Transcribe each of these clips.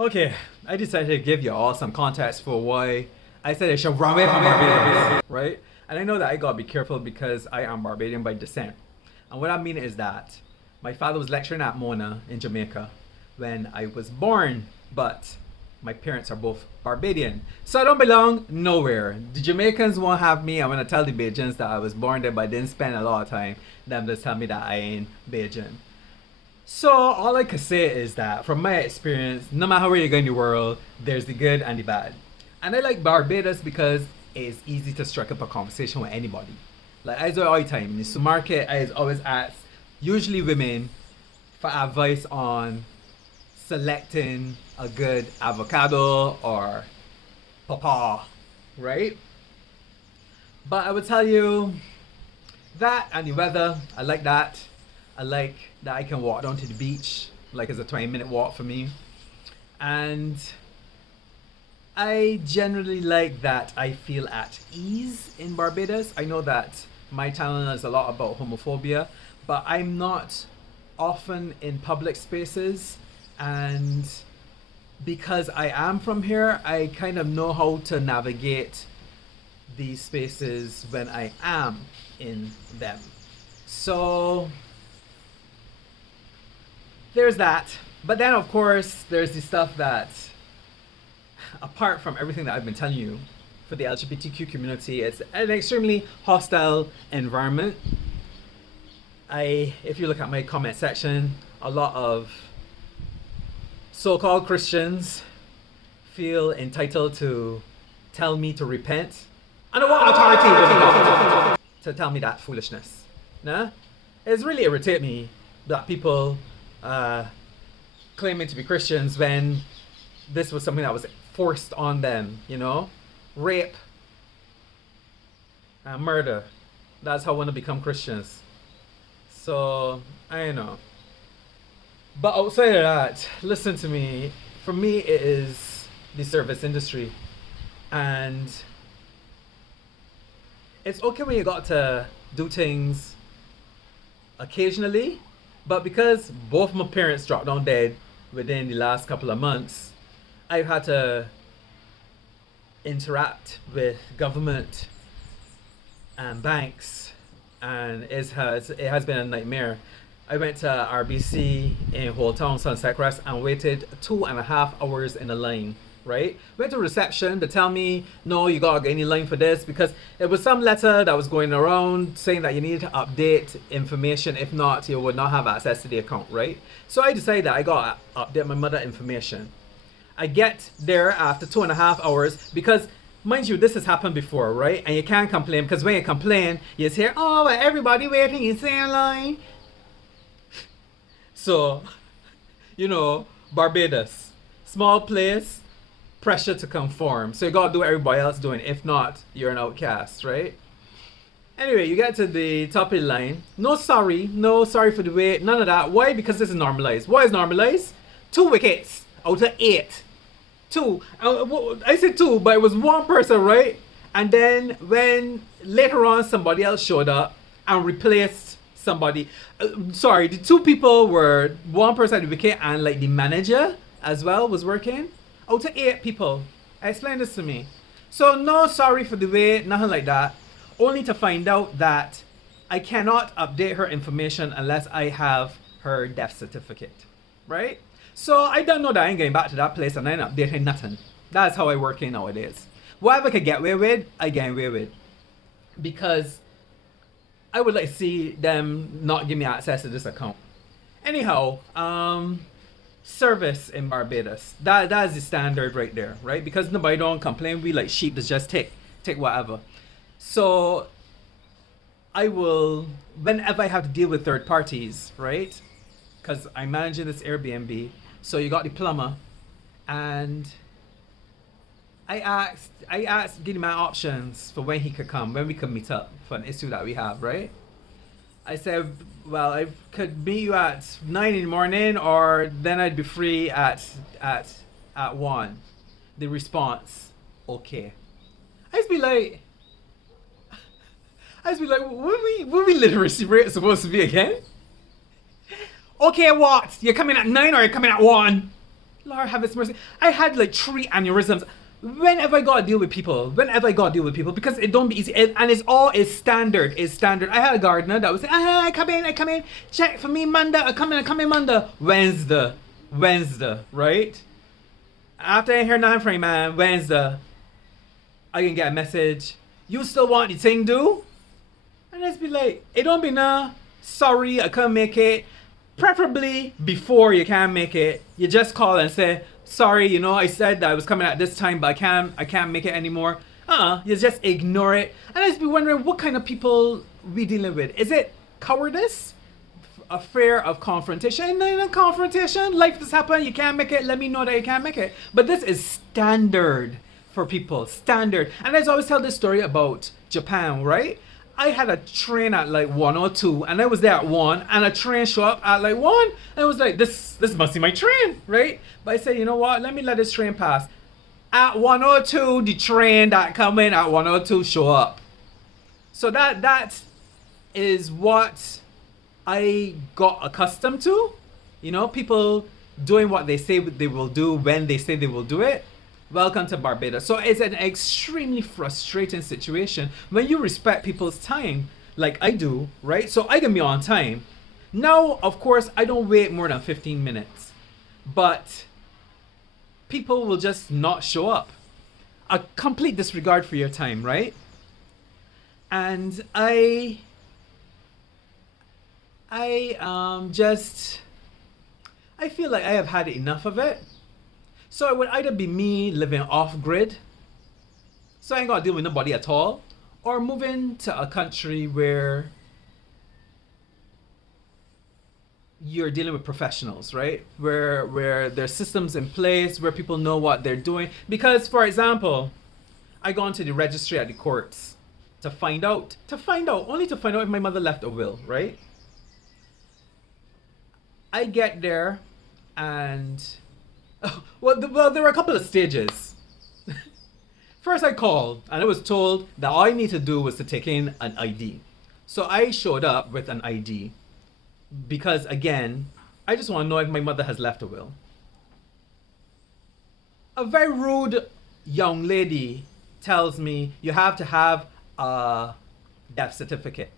Okay, I decided to give you all some context for why I said I should run away from Barbados, right? And I know that I gotta be careful because I am Barbadian by descent. And what I mean is that my father was lecturing at Mona in Jamaica when I was born, but my parents are both Barbadian. So I don't belong nowhere. The Jamaicans won't have me. I'm gonna tell the Bajans that I was born there but didn't spend a lot of time. Them just tell me that I ain't Bajan. So all I can say is that from my experience, no matter where you go in the world, there's the good and the bad. And I like Barbados because it's easy to strike up a conversation with anybody. Like I do it all the time. In the supermarket, I always ask, usually women, for advice on selecting a good avocado or pawpaw, right? But I would tell you that and the weather, I like that. I like that I can walk down to the beach, like it's a 20-minute walk for me. And I generally like that I feel at ease in Barbados. I know that my channel is a lot about homophobia, but I'm not often in public spaces, and because I am from here, I kind of know how to navigate these spaces when I am in them. So there's that. But then of course there's the stuff that, apart from everything that I've been telling you, for the LGBTQ community, it's an extremely hostile environment. If you look at my comment section, a lot of so-called Christians feel entitled to tell me to repent. And what authority would you got to tell me that foolishness? Nah? It's really irritates me that people claiming to be Christians when this was something that was forced on them, you know? Rape and murder. That's how we want to become Christians. So, I don't know. But outside of that, listen to me. For me, it is the service industry. And it's okay when you got to do things occasionally, but because both my parents dropped down dead within the last couple of months, I've had to interact with government and banks, and it has been a nightmare. I went to RBC in Whole Town, Sunset Crest, and waited 2.5 hours in a line, right? Went to reception to tell me, no, you gotta get in line for this, because it was some letter that was going around saying that you needed to update information. If not, you would not have access to the account, right? So I decided that I gotta update my mother information. I get there after 2.5 hours because, mind you, this has happened before, right? And you can't complain, because when you complain, you hear, oh, well, everybody waiting in same line. So, you know, Barbados, small place, pressure to conform. So you gotta do what everybody else doing. If not, you're an outcast, right? Anyway, you get to the top of the line. No sorry for the wait, none of that. Why? Because this is normalized. What is normalized? 2 wickets out of 8. 2. I said 2, but it was one person, right? And then when later on somebody else showed up and replaced somebody. Sorry, the 2 people were one person at the wicket and like the manager as well was working. Out of 8 people. Explain this to me. So no sorry for the wait, nothing like that. Only to find out that I cannot update her information unless I have her death certificate, right? So I don't know that I ain't going back to that place and I ain't updating nothing. That's how I work in nowadays. Whatever I could get away with, I get away with. Because I would like to see them not give me access to this account. Anyhow, service in Barbados. That is the standard right there, right? Because nobody don't complain. We like sheep that just take whatever. So I will, whenever I have to deal with third parties, right? Because I'm managing this Airbnb. So you got the plumber, and I asked give him my options for when he could come, when we could meet up for an issue that we have, right? I said, well, I could meet you at 9 in the morning, or then I'd be free at 1. The response, okay. I'd be like, what we literacy rate supposed to be again? Okay, what? You're coming at 9 or you're coming at 1? Lord have His mercy. I had like 3 aneurysms. Whenever I gotta deal with people, because it don't be easy, and it's standard. I had a gardener that was saying, I come in, check for me Monday, I come in Monday, Wednesday, right? After I hear nothing from you, man, Wednesday, I can get a message, you still want the thing do? And it's be like, it don't be sorry, I can't make it. Preferably before you can't make it, you just call and say, sorry, I said that I was coming at this time, but I can't make it anymore. You just ignore it. And I just be wondering what kind of people we dealing with. Is it cowardice? A fear of confrontation? No confrontation. Life just happened, you can't make it, let me know that you can't make it. But this is standard for people, standard. And I always tell this story about Japan, right? I had a train at like 1 or 2, and I was there at 1, and a train show up at like 1, and I was like, this must be my train, right? But I said, you know what, let me let this train pass. At 102, the train that come in at 102 show up. So that is what I got accustomed to. People doing what they say they will do when they say they will do it. Welcome to Barbados. So it's an extremely frustrating situation when you respect people's time, like I do, right? So I can be on time. Now, of course, I don't wait more than 15 minutes, but people will just not show up. A complete disregard for your time, right? And I feel like I have had enough of it. So it would either be me living off-grid, so I ain't gotta deal with nobody at all, or moving to a country where you're dealing with professionals, right? Where there's systems in place, where people know what they're doing. Because, for example, I go into the registry at the courts to find out if my mother left a will, right? I get there and... Well, there were a couple of stages. First I called and I was told that all I need to do was to take in an ID. So I showed up with an ID because, again, I just want to know if my mother has left a will. A very rude young lady tells me you have to have a death certificate,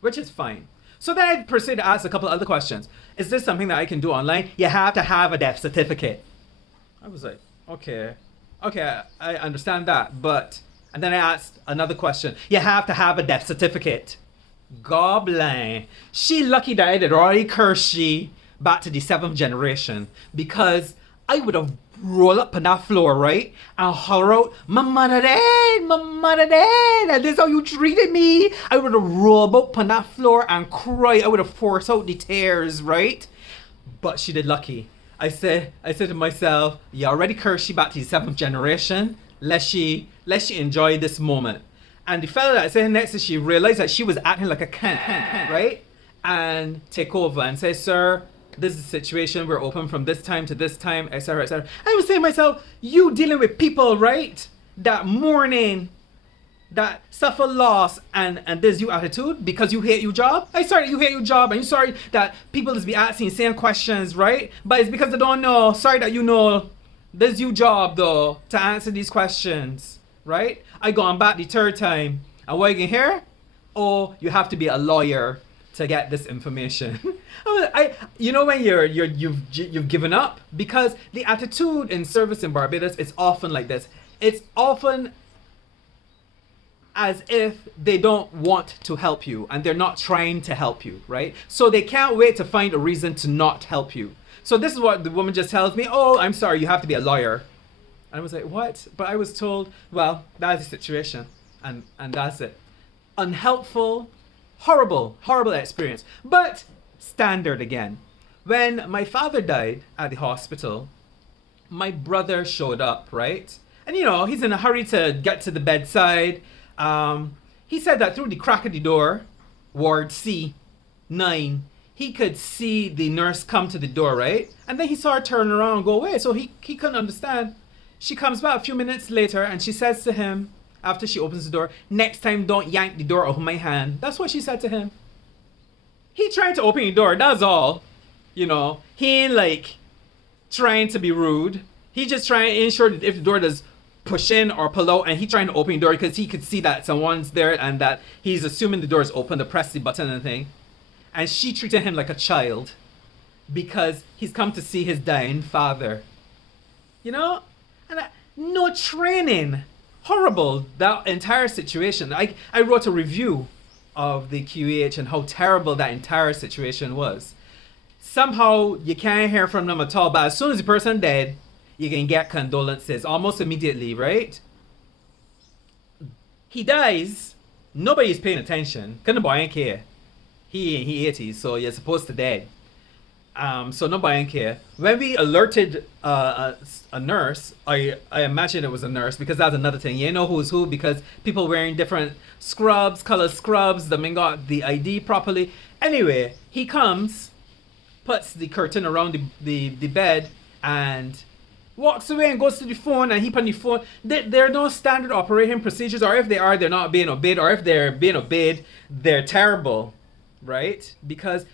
which is fine. So then I proceed to ask a couple of other questions. Is this something that I can do online? You have to have a death certificate. I was like, okay, I understand that, and then I asked another question. You have to have a death certificate. Goblin. She lucky that I had already cursed she back to the 7th generation, because I would have rolled up on that floor, right, and holler out, my mother dead, and this is how you treated me. I would have rolled up on that floor and cried. I would have forced out the tears, right? But she did lucky. I said to myself, you already cursed she back to the 7th generation. Let she enjoy this moment. And the fella that said next to she realized that she was acting like a cunt, right? And take over and say, sir, this is the situation. We're open from this time to this time, etc., etc. I was saying to myself, you dealing with people, right, that mourning, that suffer loss, and this you attitude because you hate your job. I sorry you hate your job, and you sorry that people just be asking same questions, right? But it's because they don't know. Sorry that you know this your job though to answer these questions, right? I gone back the 3rd time, and what you can hear? Oh, you have to be a lawyer to get this information. When you've given up, because the attitude in service in Barbados is often like this. It's often as if they don't want to help you and they're not trying to help you, right? So they can't wait to find a reason to not help you. So this is what the woman just tells me, oh, I'm sorry, you have to be a lawyer. And I was like, what? But I was told, well, that's the situation, and that's it. Unhelpful, horrible experience. But standard again. When my father died at the hospital, my brother showed up, right? And he's in a hurry to get to the bedside. He said that through the crack of the door, Ward C9, he could see the nurse come to the door, right? And then he saw her turn around and go away, so he couldn't understand. She comes back a few minutes later and she says to him, after she opens the door, next time don't yank the door out of my hand. That's what she said to him. He tried to open the door, that's all. He ain't like trying to be rude. He just trying to ensure that if the door does push in or pull out, and he trying to open the door because he could see that someone's there and that he's assuming the door is open to press the button and thing. And she treated him like a child because he's come to see his dying father. You know? And no training. Horrible, that entire situation. I wrote a review of the QEH and how terrible that entire situation was. Somehow you can't hear from them at all, but as soon as the person dead, you can get condolences almost immediately, right? He dies, nobody's paying attention. Couldn't boy ain't care. He 80, so you're supposed to dead. So nobody ain't care. When we alerted a nurse, I imagine it was a nurse because that's another thing. You know who's who because people wearing different scrubs, color scrubs, they ain't got the ID properly. Anyway, he comes, puts the curtain around the bed and walks away and goes to the phone and he put on the phone. There are no standard operating procedures, or if they are, they're not being obeyed, or if they're being obeyed, they're terrible, right? Because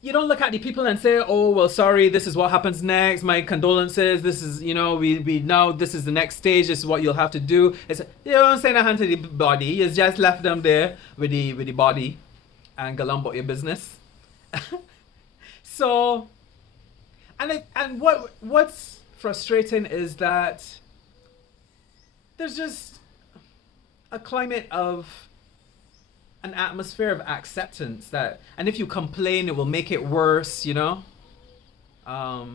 you don't look at the people and say, oh, well, sorry, this is what happens next. My condolences. This is, you know, we now, this is the next stage. This is what you'll have to do. It's, you don't say nothing to the body. You just left them there with the body and go on about your business. So, and what's frustrating is that there's just a climate of an atmosphere of acceptance that, and if you complain, it will make it worse, you know? I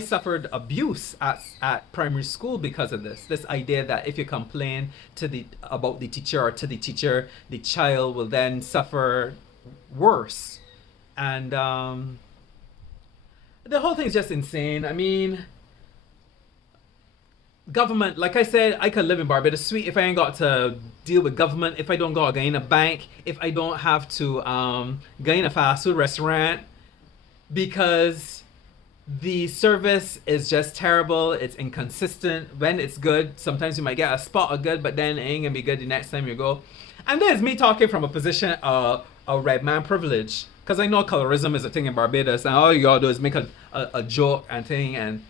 suffered abuse at primary school because of this idea that if you complain about the teacher or to the teacher, the child will then suffer worse. And the whole thing is just insane. I mean, government, like I said, I could live in Barbados sweet if I ain't got to deal with government, if I don't got to go in a bank, if I don't have to go in a fast food restaurant, because the service is just terrible. It's inconsistent. When it's good, sometimes you might get a spot of good, but then it ain't gonna be good the next time you go. And there's me talking from a position of red man privilege, because I know colorism is a thing in Barbados, and all you gotta do is make a joke and thing and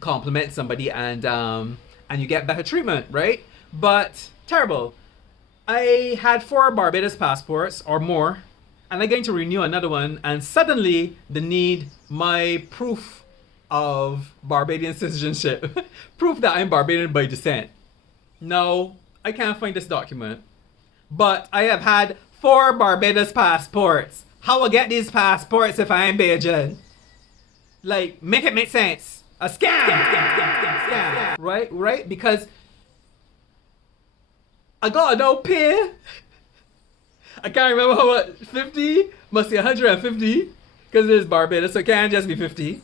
compliment somebody and you get better treatment, right? But terrible. I had 4 Barbados passports or more, and I'm going to renew another one, and suddenly they need my proof of Barbadian citizenship. Proof that I'm Barbadian by descent. No, I can't find this document. But I have had 4 Barbados passports. How will I get these passports if I ain't Bajan? Like, make it make sense. A scam. Right? Because I got a no pay. I can't remember how much. 50? Must be 150. Because it is Barbados, so it can't just be $50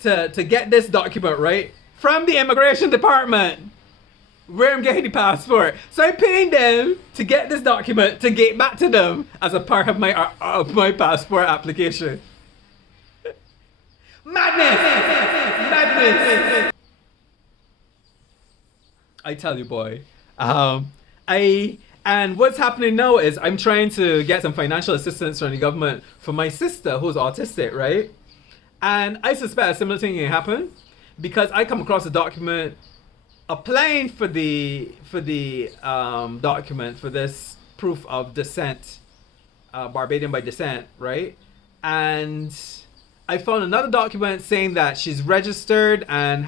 to get this document, right? From the immigration department. Where I'm getting the passport. So I'm paying them to get this document to get back to them as a part of my passport application. Madness! I tell you, boy. And what's happening now is I'm trying to get some financial assistance from the government for my sister who's autistic, right? And I suspect a similar thing can happen because I come across a document applying for the document for this proof of descent, Barbadian by descent, right? And I found another document saying that she's registered and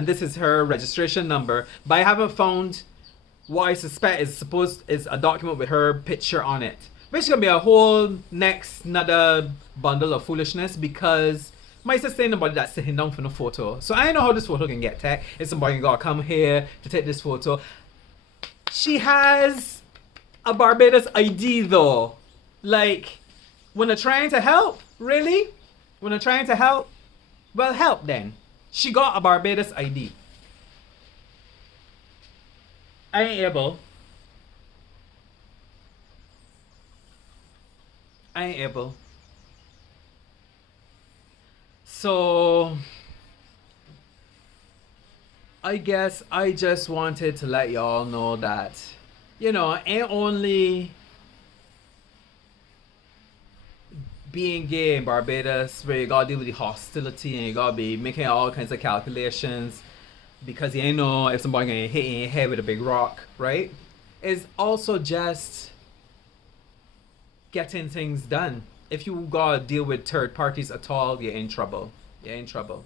this is her registration number, but I haven't found what I suspect is a document with her picture on it. Which is gonna be a whole another bundle of foolishness because my sister ain't nobody that's sitting down for no photo. So I don't know how this photo can get taken. If somebody gotta come here to take this photo. She has a Barbados ID though. Like, when I'm trying to help, really? When I'm trying to help? Well, help then. She got a Barbados ID. I ain't able. So, I guess I just wanted to let y'all know that, you know, ain't only being gay in Barbados, where you gotta deal with the hostility and you gotta be making all kinds of calculations because you ain't know if somebody gonna hit you in your head with a big rock, right? Is also just getting things done. If you gotta deal with third parties at all, you're in trouble. You're in trouble.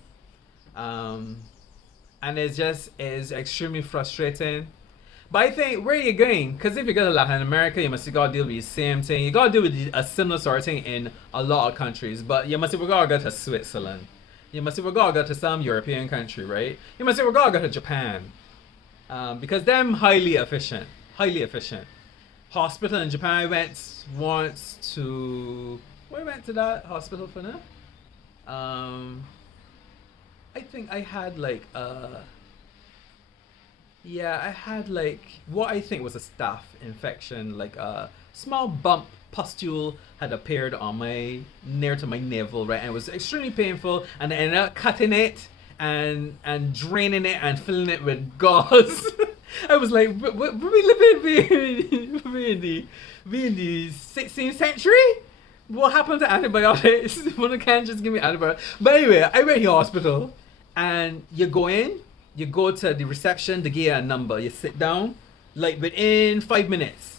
And it's just is extremely frustrating. But I think where are you going? Because if you go to Latin America, you must gotta deal with the same thing. You gotta deal with a similar sort of thing in a lot of countries. But you must gotta go to Switzerland. You must gotta go to some European country, right? You must gotta go to Japan, because them highly efficient. Highly efficient. Hospital in Japan, I went once to... Where I went to that hospital for now? I think I had like I had like what I think was a staph infection, like a small bump pustule had appeared on my near to my navel, right, and it was extremely painful, and I ended up cutting it and draining it and filling it with gauze. I was like, we in the 16th century? What happened to antibiotics? One can't just give me antibiotics. But anyway, I went to the hospital, and you go in, you go to the reception, they give you a number, you sit down, like within 5 minutes.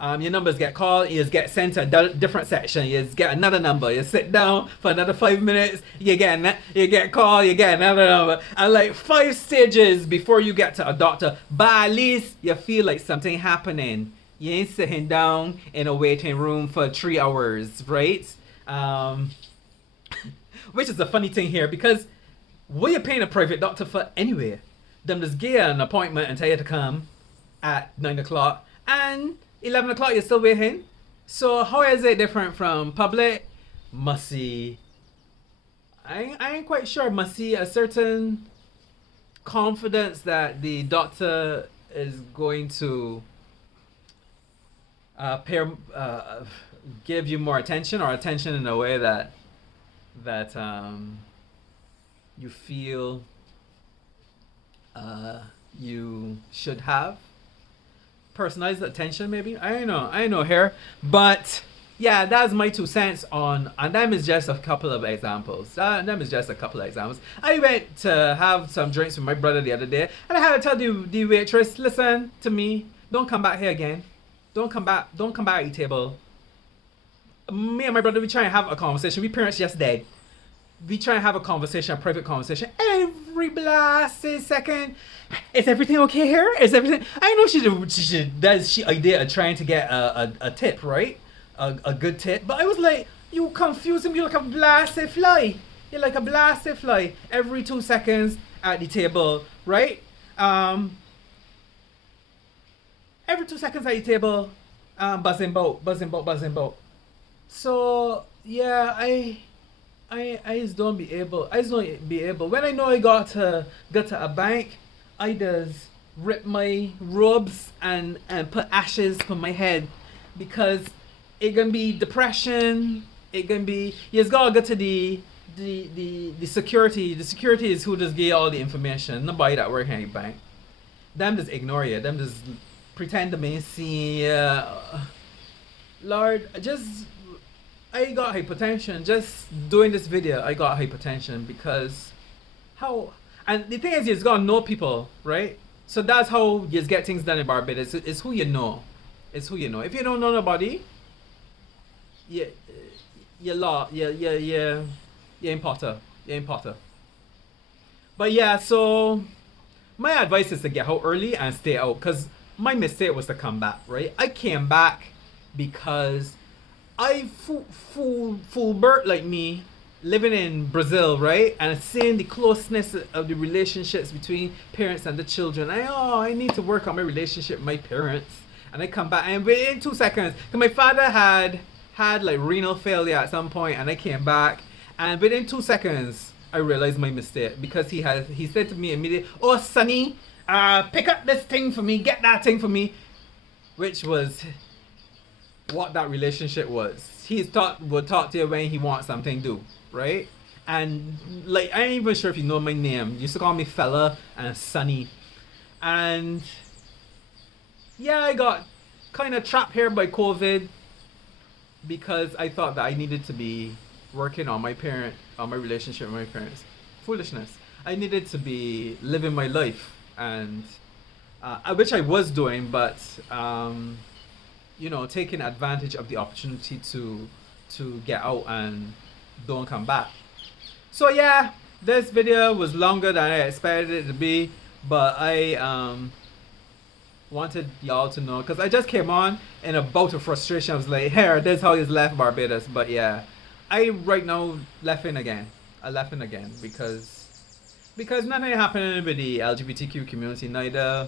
Your numbers get called, you get sent to a different section, you get another number, you sit down for another 5 minutes, you get called, you get another number, and like 5 stages before you get to a doctor. But at least you feel like something happening. You ain't sitting down in a waiting room for 3 hours, right? Which is the funny thing here, because what you paying a private doctor for anyway? Them just give you an appointment and tell you to come at 9 o'clock, and 11 o'clock you're still waiting. So how is it different from public? Must see, I ain't quite sure. Must see a certain confidence that the doctor is going to give you more attention, or attention in a way that you feel you should have. Personalized attention, maybe. I don't know here, but yeah, that's my 2 cents on, and them is just a couple of examples. I went to have some drinks with my brother the other day, and I had to tell the waitress, listen to me, don't come back here again. Don't come back at your table. Me and my brother, we try and have a conversation. We parents just dead. We try and have a conversation, a private conversation. Every blasted second. Is everything okay here? Is everything... I know she idea of trying to get a tip, right? A good tip. But I was like, you confusing me like a blasted fly. You're like a blasted fly. Every 2 seconds at the table, right? Every 2 seconds at the table, buzzing boat. So yeah, I just don't be able. When I know I got to a bank, I just rip my robes and put ashes on my head, because it gonna be depression. It gonna be, you just gotta go to the security. The security is who just give you all the information. Nobody that work in a bank. Them just ignore you. Them just pretend to be see. Lord, I got hypertension just doing this video. I got hypertension because how, and the thing is, you just gotta know people, right? So that's how you get things done in Barbados. It's who you know. It's who you know. If you don't know nobody, you're importer. But yeah, so my advice is to get out early and stay out, because my mistake was to come back, right? I came back because I full bird like me, living in Brazil, right, and seeing the closeness of the relationships between parents and the children. I need to work on my relationship with my parents, and I come back, and within 2 seconds, because my father had like renal failure at some point, and I came back, and within 2 seconds, I realized my mistake, because he said to me immediately, "Oh, Sonny, pick up this thing for me, get that thing for me," which was what that relationship was. Would talk to you when he wants something do, right? And like, I ain't even sure if you know my name. You used to call me fella and Sonny. And yeah, I got kind of trapped here by COVID. because I thought that I needed to be working on my relationship with my parents. Foolishness. I needed to be living my life, and which I was doing, but taking advantage of the opportunity to get out and don't come back. So yeah, this video was longer than I expected it to be, but I wanted y'all to know because I just came on in a bout of frustration. I was like, here, this is how he's left Barbados. But yeah, I right now laughing again. I laughing again because nothing happening with the LGBTQ community, neither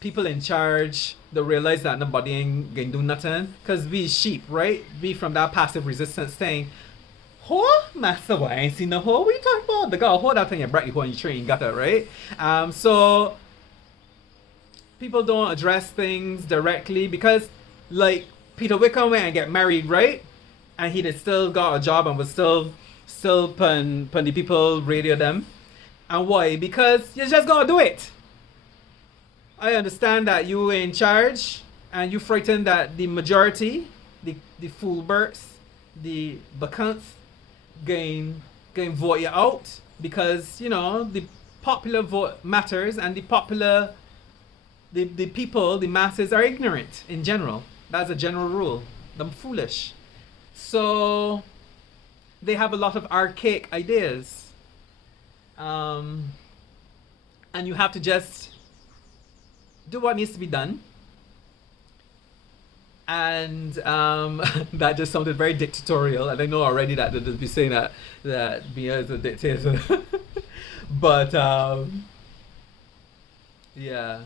people in charge. They realize that nobody ain't gonna do nothing because we sheep, right? We from that passive resistance thing. Whore? Master, I ain't seen the whore. What you talking about? The girl, hold that thing and break the whore in your train, got that, right? So people don't address things directly because, like, Peter Wickham went and get married, right? And he still got a job and was still putting the people radio them. And why? Because you just gotta do it. I understand that you in charge and you frightened that the majority, the foolberts, the bacunts, going vote you out because the popular vote matters and the people, the masses are ignorant in general. That's a general rule. They're foolish. So they have a lot of archaic ideas. And you have to just do what needs to be done. And that just sounded very dictatorial. And I know already that they'll be saying that Mia is a dictator. But yeah.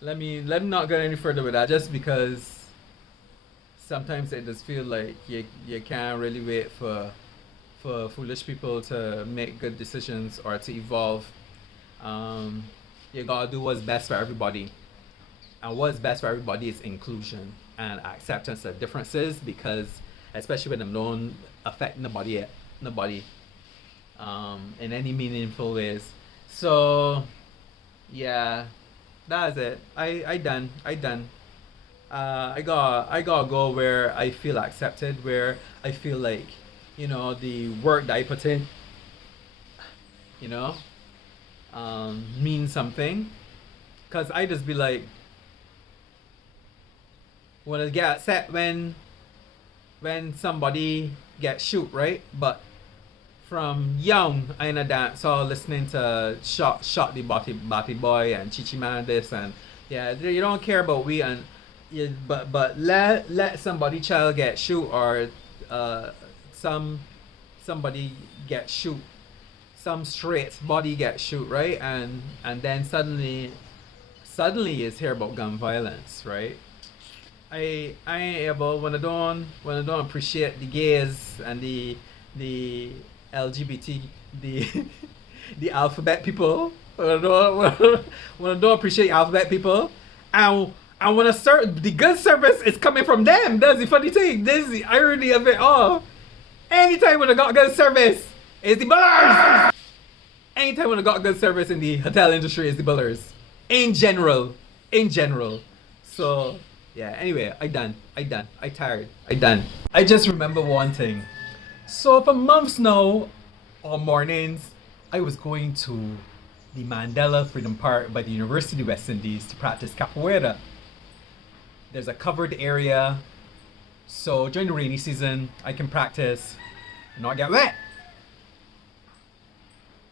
Let me not go any further with that, just because sometimes it does feel like you can't really wait for foolish people to make good decisions or to evolve. You gotta do what's best for everybody. And what's best for everybody is inclusion and acceptance of differences, because especially when them don't affect nobody in any meaningful ways. So yeah, that's it. I done. I gotta go where I feel accepted, where I feel like the work that I put in means something. Cause I just be like, when I get upset when somebody gets shoot, right? But from young, I in a dance all listening to shot the Batty Boy and Chichi Man this, and yeah, you don't care about we, and but let somebody child get shoot, or somebody get shoot, some straight body get shoot, right? And then suddenly is hear about gun violence, right? I ain't able, when I don't appreciate the gays and the LGBT, the alphabet people, when I don't appreciate alphabet people, and when the good service is coming from them. That's the funny thing. This is the irony of it all. Anytime when I got good service, it's the bullers. Anytime when I got good service in the hotel industry, it's the bullers. In general. So yeah, anyway, I tired. I just remember one thing. So for months now, on mornings, I was going to the Mandela Freedom Park by the University of West Indies to practice capoeira. There's a covered area, so during the rainy season, I can practice and not get wet.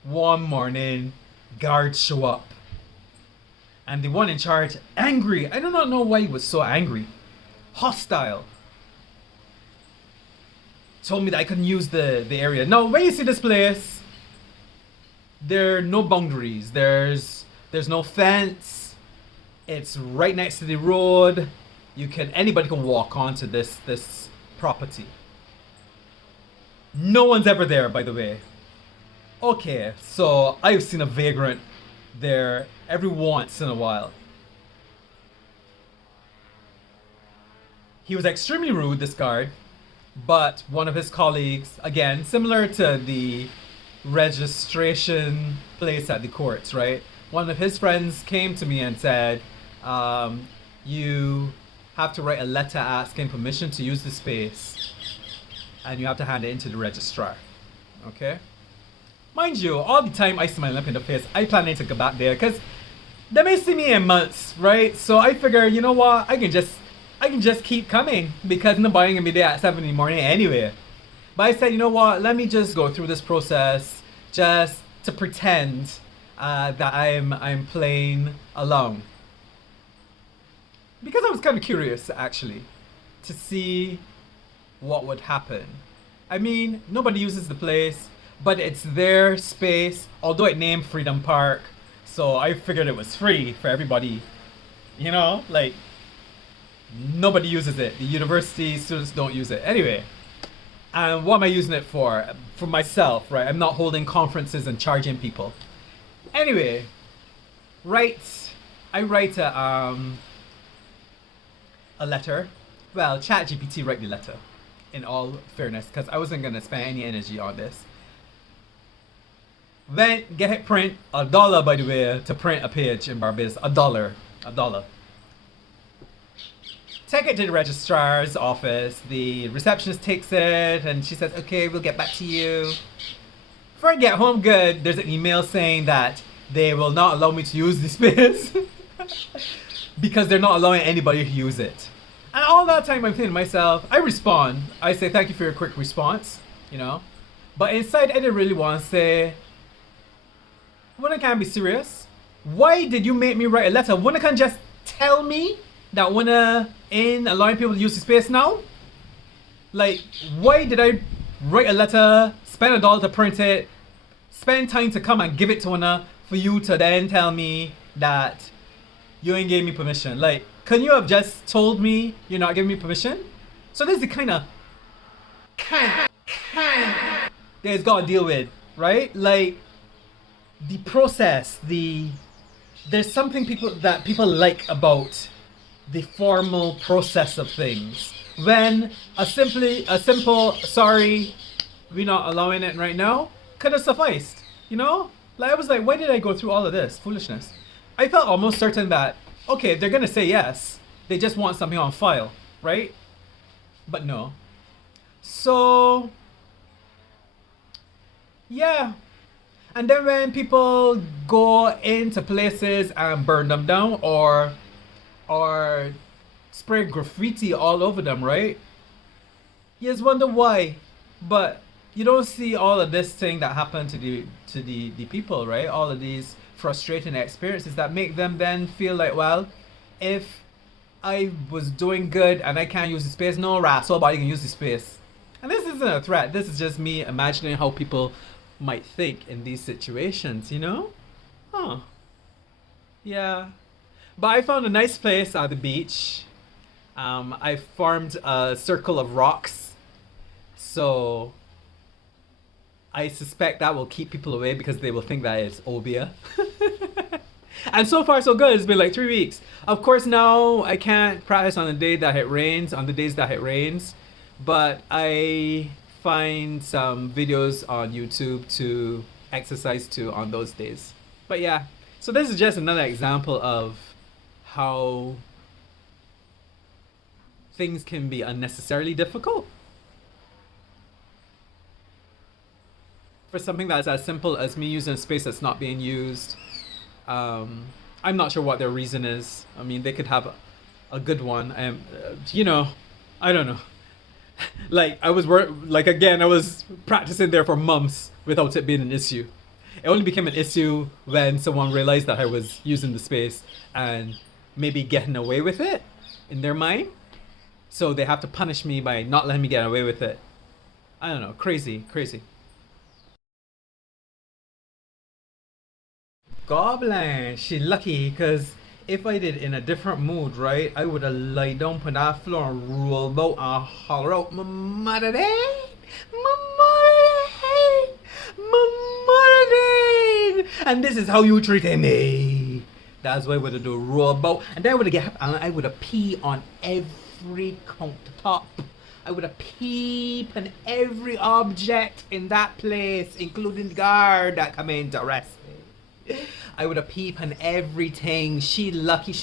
One morning, guards show up. And the one in charge, angry. I do not know why he was so angry. Hostile. Told me that I couldn't use the area. Now, when you see this place, there are no boundaries. There's no fence. It's right next to the road. Anybody can walk onto this property. No one's ever there, by the way. Okay, so I've seen a vagrant there every once in a while. He was extremely rude, this guard, but one of his colleagues, again, similar to the registration place at the courts, right? One of his friends came to me and said, you have to write a letter asking permission to use the space, and you have to hand it into the registrar. Okay? Mind you, all the time I smile up in the face, I planning to go back there because they may see me in months, right? So I figure, you know what, I can just keep coming because nobody gonna be there at 7 in the morning anyway. But I said, you know what, let me just go through this process just to pretend that I'm playing along. Because I was kind of curious, actually, to see what would happen. I mean, nobody uses the place, but it's their space, although it named Freedom Park. So I figured it was free for everybody. You know, like, nobody uses it. The university students don't use it. Anyway, and what am I using it for? For myself, right? I'm not holding conferences and charging people. Anyway, I write a letter. Well, ChatGPT write the letter, in all fairness, because I wasn't gonna spend any energy on this. Then get it print $1, by the way, to print a page in Barbados. $1. Take it to the registrar's office. The receptionist takes it and she says, okay, we'll get back to you. Before I get home good, there's an email saying that they will not allow me to use the space because they're not allowing anybody to use it. And all that time I'm thinking to myself, I respond. I say, thank you for your quick response, you know. But inside I didn't really want to say, when I can't be serious, why did you make me write a letter? When I can just tell me that when in allowing people to use the space now? Like, why did I write a letter, spend $1 to print it, spend time to come and give it to one for you to then tell me that you ain't gave me permission? Like, can you have just told me you're not giving me permission? So this is the kind of that it's got to deal with, right? Like, the process, there's something people like about the formal process of things. When a simple sorry, we're not allowing it right now, could have sufficed, you know? Like, I was like, why did I go through all of this foolishness? I felt almost certain that, okay, they're gonna say yes, they just want something on file, right? But no. So, yeah. And then when people go into places and burn them down or spray graffiti all over them, right? You just wonder why. But you don't see all of this thing that happened to the people, right? All of these frustrating experiences that make them then feel like, well, if I was doing good and I can't use the space, no rat, so nobody can use the space. And this isn't a threat. This is just me imagining how people might think in these situations, you know? Huh. Yeah. But I found a nice place at the beach. I formed a circle of rocks. So I suspect that will keep people away because they will think that it's Obia. And so far so good. It's been like 3 weeks. Of course now I can't practice on the day that it rains, on the days that it rains. But I find some videos on YouTube to exercise to on those days. But yeah, so this is just another example of how things can be unnecessarily difficult for something that's as simple as me using a space that's not being used. I'm not sure what their reason is. I mean, they could have a good one. You know, I don't know. Like I was practicing there for months without it being an issue. It only became an issue when someone realized that I was using the space and maybe getting away with it in their mind. So they have to punish me by not letting me get away with it. I don't know, crazy. Goblin, she lucky, because if I did in a different mood, right, I would have laid down on that floor and roll about and holler out, my mother day, and this is how you treated me. That's why I would have do roll about, and then I would have pee on every countertop. I would have pee on every object in that place, including the guard that come in to arrest me. I would have peep on everything. She's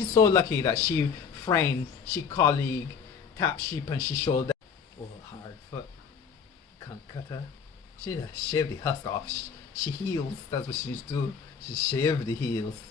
so lucky that she friend, she colleague, tap sheep on she shoulder. Oh, hard foot. Can't cut her. She just shave the husk off. She heals. That's what she used to do. She shaved the heels.